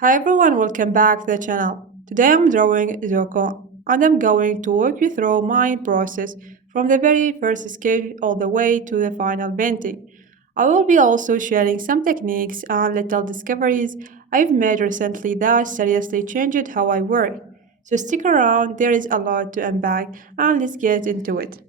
Hi everyone, welcome back to the channel. Today I'm drawing Zuko and I'm going to walk you through my process from the very first sketch all the way to the final painting. I will be also sharing some techniques and little discoveries I've made recently that seriously changed how I work. So stick around, there is a lot to unpack and let's get into it.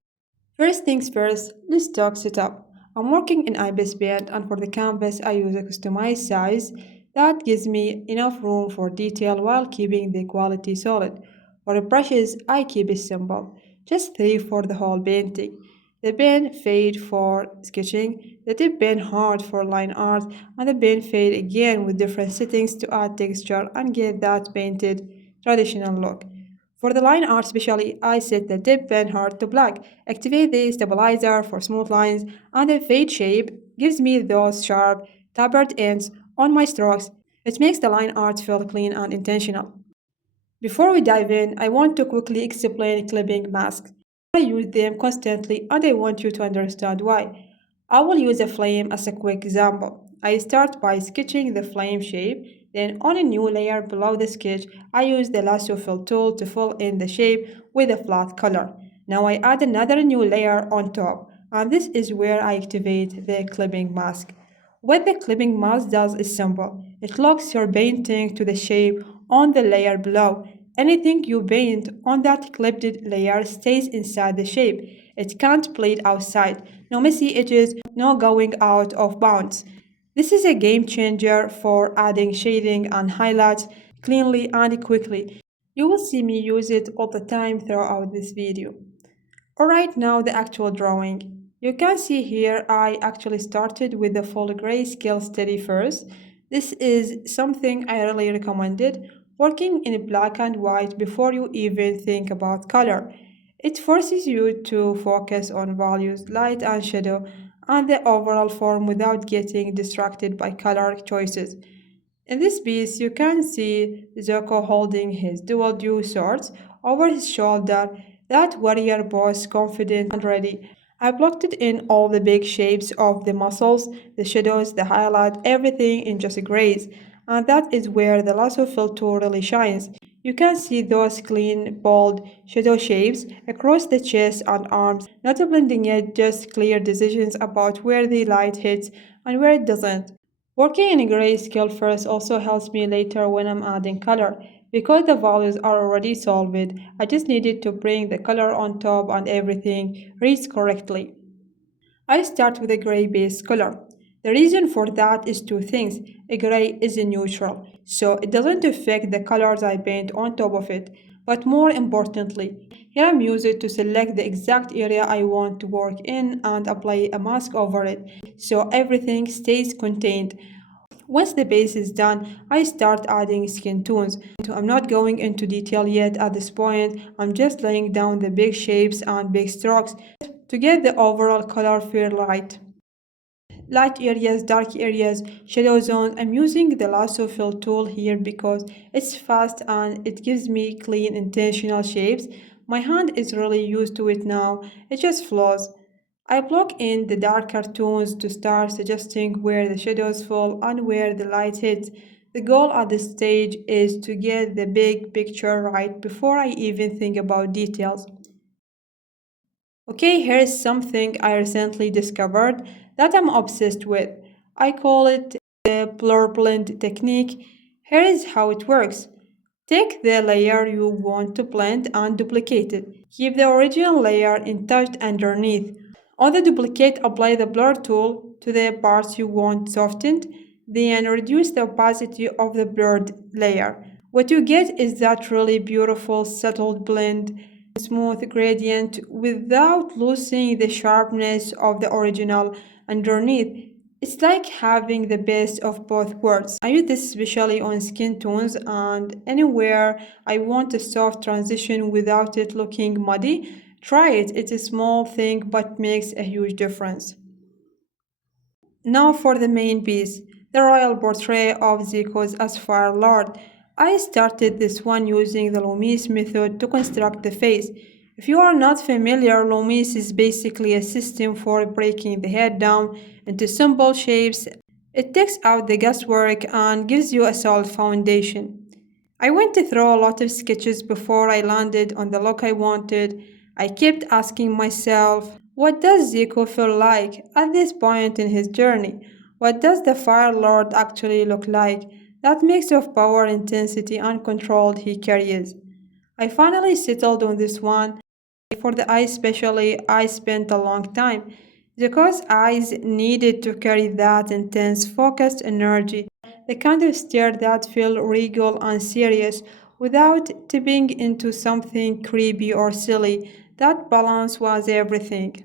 First things first, let's talk setup. I'm working in IBIS Paint and for the canvas I use a customized size that gives me enough room for detail while keeping the quality solid. For the brushes I keep it simple, just three for the whole painting. The pen fade for sketching, the tip pen hard for line art, and the pen fade again with different settings to add texture and get that painted traditional look. For the line art especially, I set the tip pen hard to black, activate the stabilizer for smooth lines, and the fade shape gives me those sharp, tapered ends on my strokes. It makes the line art feel clean and intentional. Before we dive in, I want to quickly explain clipping masks. I use them constantly and I want you to understand why. I will use a flame as a quick example. I start by sketching the flame shape, then on a new layer below the sketch, I use the lasso fill tool to fill in the shape with a flat color. Now I add another new layer on top, and this is where I activate the clipping mask. What the clipping mask does is simple. It locks your painting to the shape on the layer below. Anything you paint on that clipped layer stays inside the shape. It can't bleed outside. No messy edges, no going out of bounds. This is a game changer for adding shading and highlights cleanly and quickly. You will see me use it all the time throughout this video. Alright, now the actual drawing. You can see here I actually started with the full grayscale steady first. This is something I really recommended, working in black and white before you even think about color. It forces you to focus on values, light and shadow, and the overall form without getting distracted by color choices. In this piece, you can see Zuko holding his dual dew swords over his shoulder, that warrior pose confident and ready. I blocked it in all the big shapes of the muscles, the shadows, the highlight, everything in just grays. And that is where the lasso fill tool really shines. You can see those clean, bold shadow shapes across the chest and arms, not blending yet, just clear decisions about where the light hits and where it doesn't. Working in grayscale first also helps me later when I'm adding color. Because the values are already solved, I just needed to bring the color on top and everything reads correctly. I start with a gray base color. The reason for that is two things. A gray is a neutral, so it doesn't affect the colors I paint on top of it. But more importantly, here I'm using to select the exact area I want to work in and apply a mask over it, so everything stays contained. Once the base is done, I start adding skin tones. I'm not going into detail yet at this point, I'm just laying down the big shapes and big strokes to get the overall color feel right. Light areas, dark areas, shadow zones. I'm using the lasso fill tool here because it's fast and it gives me clean intentional shapes. My hand is really used to it now, it just flows. I block in the darker tones to start suggesting where the shadows fall and where the light hits. The goal at this stage is to get the big picture right before I even think about details. Okay, here is something I recently discovered that I'm obsessed with. I call it the blur blend technique. Here is how it works. Take the layer you want to blend and duplicate it. Keep the original layer intact underneath. On the duplicate, apply the blur tool to the parts you want softened, then reduce the opacity of the blurred layer. What you get is that really beautiful settled blend, smooth gradient without losing the sharpness of the original underneath. It's like having the best of both worlds. I use this especially on skin tones and anywhere I want a soft transition without it looking muddy. Try it, it's a small thing but makes a huge difference. Now for the main piece, the royal portrait of Zico's Asphalt Lord. I started this one using the Loomis method to construct the face. If you are not familiar, Loomis is basically a system for breaking the head down into simple shapes. It takes out the guesswork and gives you a solid foundation. I went through a lot of sketches before I landed on the look I wanted. I kept asking myself, what does Zico feel like at this point in his journey? What does the Fire Lord actually look like? That mix of power, intensity, and control he carries. I finally settled on this one. For the eyes, especially, I spent a long time because eyes needed to carry that intense, focused energy, the kind of stare that feel regal and serious without tipping into something creepy or silly. That balance was everything.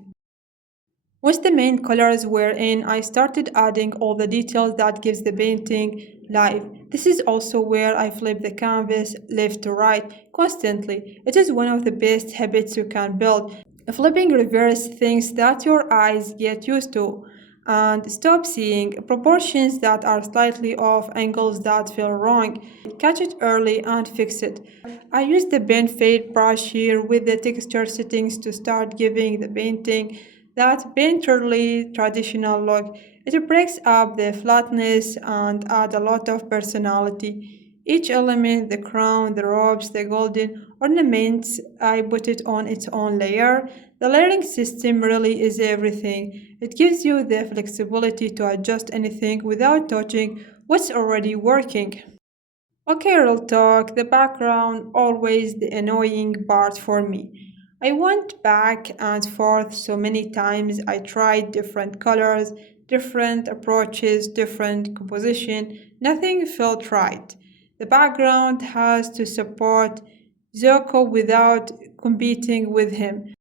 Once the main colors were in, I started adding all the details that gives the painting life. This is also where I flip the canvas left to right constantly. It is one of the best habits you can build. Flipping reverse things that your eyes get used to and stop seeing proportions that are slightly off, angles that feel wrong. Catch it early and fix it. I use the pen fade brush here with the texture settings to start giving the painting that painterly traditional look. It breaks up the flatness and adds a lot of personality. Each element, the crown, the robes, the golden ornaments, I put it on its own layer. The layering system really is everything. It gives you the flexibility to adjust anything without touching what's already working. Okay, real talk, the background always the annoying part for me. I went back and forth so many times. I tried different colors, different approaches, different composition. Nothing felt right. The background has to support Zuko without competing with him.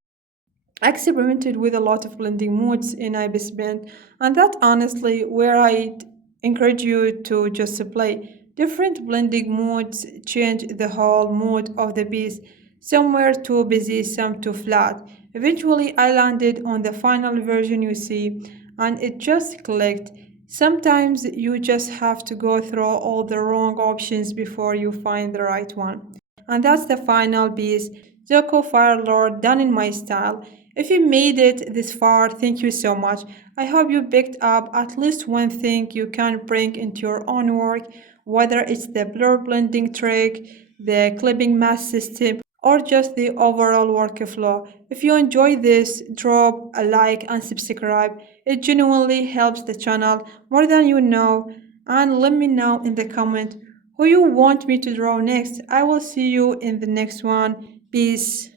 I experimented with a lot of blending modes in Ibis Band, and that honestly where I'd encourage you to just play. Different blending modes change the whole mood of the piece. Some were too busy, some too flat. Eventually, I landed on the final version you see, and it just clicked. Sometimes you just have to go through all the wrong options before you find the right one. And that's the final piece, Zuko Fire Lord, done in my style. If you made it this far, thank you so much. I hope you picked up at least one thing you can bring into your own work, whether it's the blur blending trick, the clipping mask system, or just the overall workflow. If you enjoy this, drop a like and subscribe. It genuinely helps the channel more than you know. And let me know in the comment who you want me to draw next. I will see you in the next one. Peace.